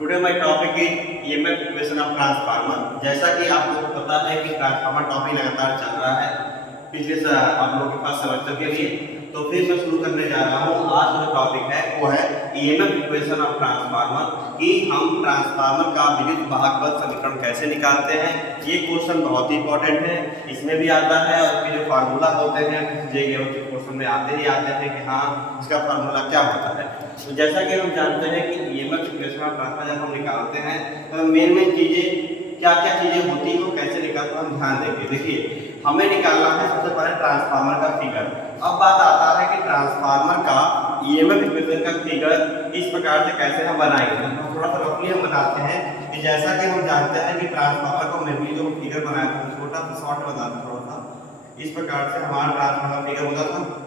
Today my topic is EMF equation of transformer. जैसा कि आपको पता है कि ट्रांसफार्मर टॉपिक लगातार चल रहा है पिछले आप लोगों के पास सेमेस्टर के लिए, तो फिर मैं शुरू करने जा रहा हूँ। आज जो टॉपिक है वो है ईएमएफ इक्वेशन ऑफ ट्रांसफार्मर, कि हम ट्रांसफार्मर का विद्युत वाहकत्व समीकरण कैसे निकालते हैं। ये क्वेश्चन बहुत ही इंपॉर्टेंट है, इसमें भी आता है और इसके जो फार्मूला होते हैं जे क्वेश्चन में आते ही आते हैं कि हाँ इसका फार्मूला क्या होता है। तो जैसा कि हम जानते हैं कि ईएमएफ इक्वेशन ऑफ ट्रांसफार्मर जब हम निकालते हैं तो मेन चीजें क्या क्या चीजें होती है वो कैसे निकालते हैं हम ध्यान देंगे। देखिए हमें निकालना है सबसे पहले ट्रांसफार्मर का फिगर। अब बात आता है कि ट्रांसफार्मर का ईएमएफ इक्वेशन का फिगर इस प्रकार से कैसे हम बनाएंगे। तो थोड़ा सा रफली हम बनाते हैं कि जैसा कि हम जानते हैं कि ट्रांसफार्मर को मैंने जो फिगर बनाया था छोटा सा शॉर्ट बता दूं थोड़ा सा। इस प्रकार से हमारा ट्रांसफार्मर फिगर होता था।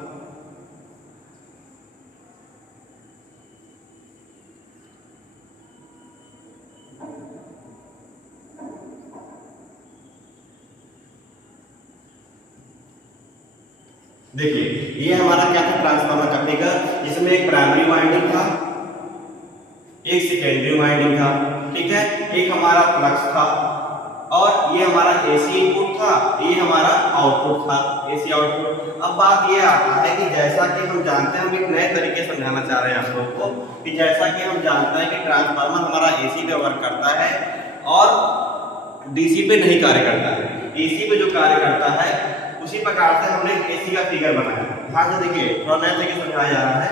देखिए ये हमारा क्या था ट्रांसफार्मर का फिगर, जिसमें एक प्राइमरी वाइंडिंग था, एक सेकेंडरी वाइंडिंग था, ठीक है, एक हमारा फ्लक्स था और ये हमारा एसी इनपुट था, ये हमारा आउटपुट था, एसी आउटपुट। अब बात ये आता है कि जैसा कि हम जानते हैं, हम एक नए तरीके से समझाना चाह रहे हैं आप लोगों को कि जैसा कि हम जानते हैं कि ट्रांसफार्मर हमारा एसी पे वर्क करता है और डीसी पे नहीं कार्य करता है। एसी पे जो कार्य करता है उसी प्रकार से हमने एसी का फिगर बनाया। ध्यान से देखिए, थोड़ा नए तरीके से समझाया जा रहा है।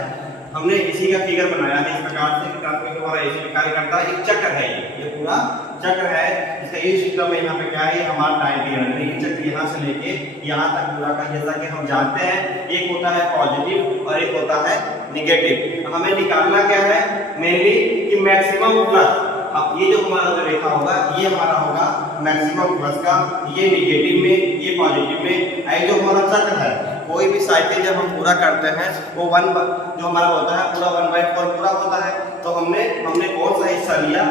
हमने एसी का फिगर बनाया है इस प्रकार से कि ट्रांसफार्मर हमारा एसी पे कार्य करता है। एक चक्र है, ये पूरा चक्र है। इसका ये सिस्टम है, यहाँ पे क्या है हमारा टाइम पीरियड, ये चक्र यहाँ से लेके यहाँ तक पूरा का, जैसा कि हम जानते हैं एक होता है पॉजिटिव और एक होता है निगेटिव। हमें निकालना क्या है मेनली कि मैक्सिमम प्लस। अब ये जो हमारा जो रेखा होगा ये हमारा होगा मैक्सिमम प्लस का, ये निगेटिव में, ये पॉजिटिव में। आई जो हमारा चक्र है, कोई भी साइकिल जब हम पूरा करते हैं वो जो हमारा होता है पूरा 1/4 पूरा होता है। तो हमने कौन सा हिस्सा लिया,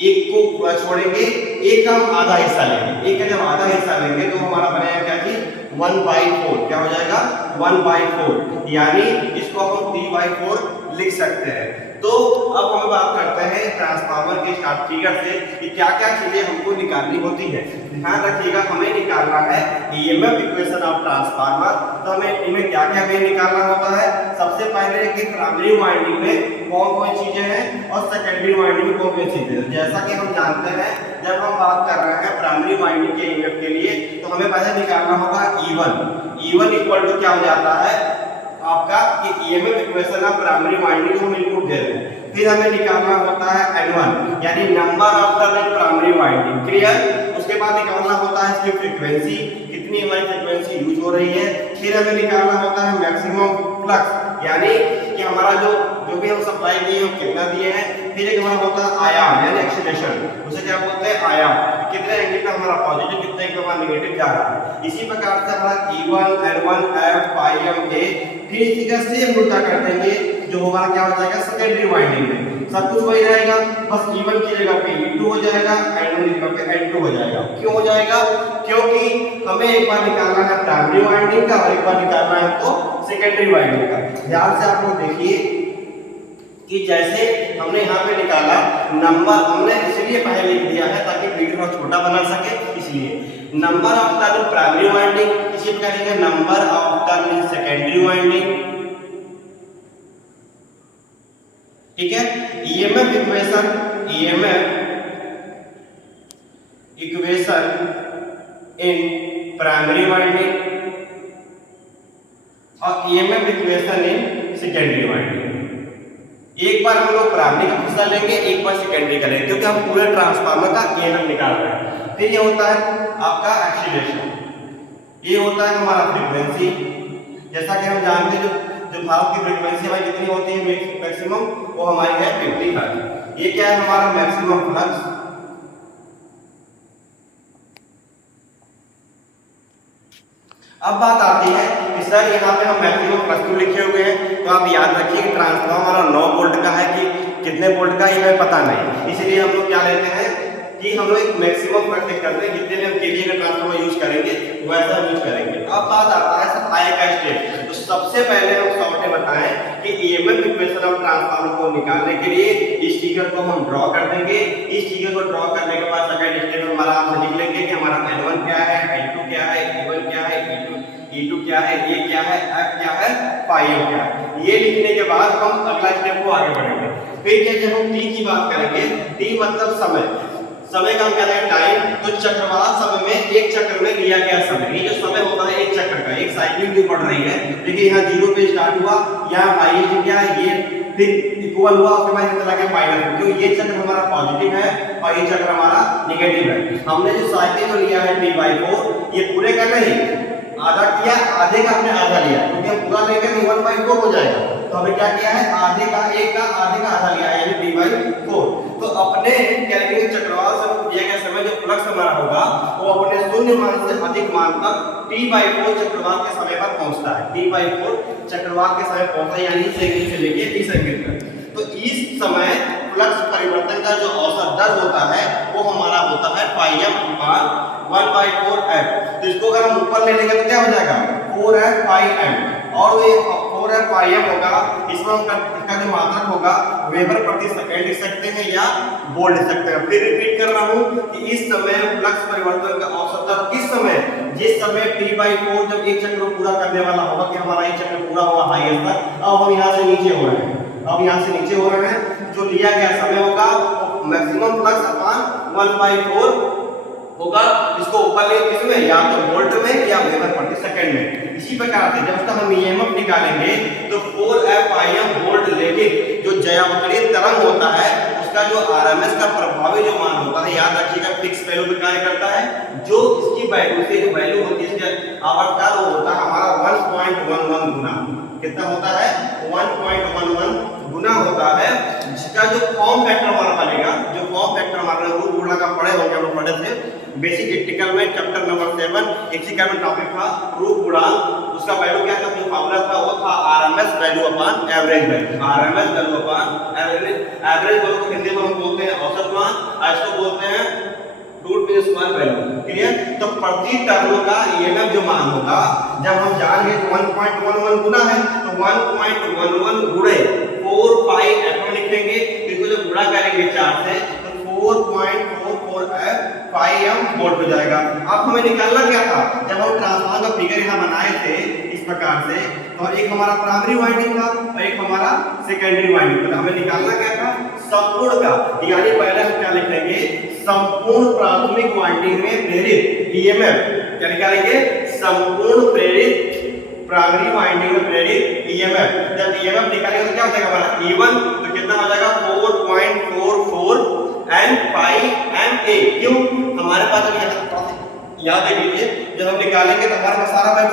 एक को पूरा छोड़ेंगे, एक का हम आधा हिस्सा लेंगे। एक का जब आधा हिस्सा लेंगे तो हमारा बनेगा क्या जी 1/4। क्या हो जाएगा 1/4, यानी इसको हम 3/4 लिख सकते हैं। तो अब हम बात करते हैं ट्रांसफार्मर के स्टार्ट फिगर से कि क्या क्या चीजें हमको निकालनी होती है। ध्यान रखिएगा, हमें निकालना है ईएमएफ इक्वेशन ऑफ ट्रांसफार्मर। तो हमें इनमें क्या क्या में निकालना होता है। सबसे पहले कि प्राइमरी वाइंडिंग में कौन कौन चीजें हैं और सेकेंडरी वाइंडिंग में कौन कौन चीजें हैं। जैसा कि हम जानते हैं जब हम बात कर रहे हैं प्राइमरी वाइंडिंग के ईएमएफ के लिए तो हमें पहले निकालना होगा E1 इक्वल टू क्या हो जाता है आपका कि EMF equation of primary winding हम इनपुट दे रहे हैं। फिर हमें निकालना होता है N1 यानी number of turn in primary winding. Clear. उसके बाद निकालना होता है इसकी फ्रीक्वेंसी, कितनी हमारी फ्रीक्वेंसी यूज हो रही है। फिर हमें निकालना होता है मैक्सिमम फ्लक्स, यानी कि हमारा जो भी हम सप्लाई दिए हम कितना दिए हैं। फिर एक हमारा होता है आयाम यानी एक्सीलरेशन, उसे क्या बोलते हैं आयाम, कितने एंगल पे हमारा पॉजिटिव कितने एंगल पे हमारा नेगेटिव जा रहा है। इसी प्रकार से हमारा E1 N1 F phi m A। फिर इसी का सेम उल्टा कर देंगे, जो हमारा क्या हो जाएगा सेकेंडरी वाइंडिंग में सब कुछ वही रहेगा, बस E1 की जगह पे E2 हो जाएगा, N1 की जगह पे N2 हो जाएगा। क्यों हो जाएगा, क्योंकि हमें एक बार निकालना है प्राइमरी वाइंडिंग का और एक बार निकालना है तो सेकेंडरी वाइंडिंग का। ध्यान से आप लोग देखिए कि जैसे हमने यहाँ पे निकाला नंबर, हमने इसलिए पहले लिख दिया है ताकि वीडियो को छोटा बना सके, इसलिए number of turn in primary winding, इसी प्रकार लिखेंगे number of turn in secondary winding. ठीक है। EMF equation in primary winding और EMF equation in secondary winding. एक बार हम लोग प्राइमरी का हिस्सा लेंगे, एक बार सेकेंडरी का लेंगे, क्योंकि हम पूरे ट्रांसफार्मर का ईएमएफ निकाल रहे हैं। फिर ये होता है आपका एक्सीलरेशन, ये होता है हमारा फ्रीक्वेंसी। जैसा कि हम जानते हैं जो भाव की फ्रीक्वेंसी हमारी कितनी होती है मैक्सिमम, वो हमारी है 50 हर्ट्ज। ये क्या है हमारा मैक्सिमम फ्लक्स। अब बात आती है कि सर यहाँ पे हम मैक्सिमम फ्लक्स क्यों लिखे हुए हैं। तो आप याद रखिए कि ट्रांसफार्मर हमारा 9 वोल्ट का है कि कितने वोल्ट का ये हमें पता नहीं, इसलिए हम लोग क्या लेते हैं कि हम लोग एक मैक्सिमम फ्लक्स लिख करते हैं। जितने भी हम केवीए का ट्रांसफार्मर यूज करेंगे वैसा यूज करेंगे। अब बात आता है सप्लाई का स्टेप। तो सबसे पहले हम शॉर्ट में बताएं कि कि ईएमएफ इक्वेशन ऑफ ट्रांसफार्मर को निकालने के लिए इस फिगर को हम ड्रॉ कर देंगे। इस फिगर को ड्रॉ करने के बाद सेकंड स्टेप में हमारा हम लिख लेंगे कि हमारा N1 क्या है, N2 क्या है, E1 क्या है, E2 क्या है, A क्या है, F क्या है, phi m क्या है। ये लिखने के बाद हम अगला स्टेप को आगे बढ़ेंगे। फिर क्या, जब हम t की बात करेंगे, t मतलब समय, समय का हम क्या है टाइम, तो चक्रवात समय में एक चक्र में लिया गया समय, ये जो समय होता है एक चक्र का, एक साइकिल जो बढ़ रही है। देखिए यहाँ 0 पे स्टार्ट हुआ, यहाँ हाईएस्ट क्या है ये, फिर इक्वल हुआ, उसके बाद ये चला गया माइनस, तो ये चक्र हमारा पॉजिटिव है और ये चक्र हमारा नेगेटिव है। हमने जो साइकिल जो लिया है t/4, ये पूरे का नहीं, आधा किया, आधे का हमने आधा लिया, क्योंकि हम पूरा लेंगे तो 1/4 हो जाएगा, तो हमने क्या किया है आधे का, एक का आधे का आधा लिया है, यानी t/4। तो अपने क्या करेंगे, चक्रवात से दिया गया समय जो फ्लक्स हमारा होगा वो अपने शून्य मान से अधिक मान तक t/4 चक्रवात के समय पर पहुंचता है, t/4 चक्रवात के समय पहुंचता है, यानी इस एंगल से लेके इस एंगल तक। तो इस समय फ्लक्स परिवर्तन का जो औसत दर होता है वो हमारा होता है phi m/1/4f। तो इसको अगर हम ऊपर ले लेंगे तो क्या हो जाएगा 4f phi m, और ये 4f phi m होगा, इसमें हम इसका जो मात्रक होगा वेबर प्रति सेकंड लिख सकते हैं या वोल्ट लिख सकते हैं। फिर रिपीट कर रहा हूं कि इस समय फ्लक्स परिवर्तन का औसत दर किस समय, जिस समय t/4 जब एक चक्र पूरा करने वाला होगा, कि हमारा एक चक्र पूरा हुआ हाईएस्ट तक, अब हम यहां से नीचे हो रहे हैं, अब यहां से नीचे हो रहे हैं, जो लिया गया समय होगा मैक्सिमम फ्लक्स अपॉन 1/4 होगा। इसको ऊपर ले किसमें, या तो वोल्ट में या वेबर प्रति सेकंड में। इसी प्रकार से जब तक हम ईएमएफ निकालेंगे तो 4f phi m वोल्ट, लेकिन जो ज्यावक्रीय तरंग होता है उसका जो आरएमएस का प्रभावी जो मान होता है, याद रखिएगा फिक्स वैल्यू पे कार्य करता है, जो इसकी वैल्यू से जो वैल्यू होती है इसका आवर्तकाल वो होता है हमारा 1.11 गुना, कितना होता है 1.11 गुना होता है, जिसका जो फॉर्म फैक्टर हमारा बनेगा, जो फॉर्म फैक्टर हमारा रूट गुणा का पढ़े होंगे, हम लोग पढ़े थे बेसिक इलेक्ट्रिकल में चैप्टर नंबर 7 इलेक्ट्रिकल में टॉपिक था रूट गुणांक। उसका वैल्यू क्या था, जो फार्मूला था वो था RMS value upon average value, RMS value upon average. Average value को हिंदी में हम बोलते हैं औसत मान, इसको बोलते हैं root mean square value. Clear? तो प्रति टर्म का ईएमएफ जो मान होगा, जब हम जान गए 1.11 गुना है, तो 1.11 गुणे 4 phi f लिखेंगे, इसको जब गुणा करेंगे 4 से तो 4.44f phi m वोल्ट हो जाएगा। अब हमें निकालना क्या था, जब हम ट्रांसफार्मर का फिगर यहाँ बनाए थे इस प्रकार से, तो एक हमारा प्राइमरी वाइंडिंग था और एक हमारा सेकेंडरी वाइंडिंग था। हमें निकालना क्या था, संपूर्ण का, यानी पहले हम क्या लिखेंगे, संपूर्ण प्राथमिक वाइंडिंग में प्रेरित ईएमएफ, क्या निकालेंगे, संपूर्ण प्रेरित प्राइमरी वाइंडिंग में प्रेरित ईएमएफ। जब ईएमएफ निकालेंगे तो क्या हो जाएगा हमारा E1, तो कितना हो जाएगा 4.44 and phi ma। क्यों, हमारे पास अभी याद रख लीजिए, जब हम निकालेंगे तो हमारे पास सारा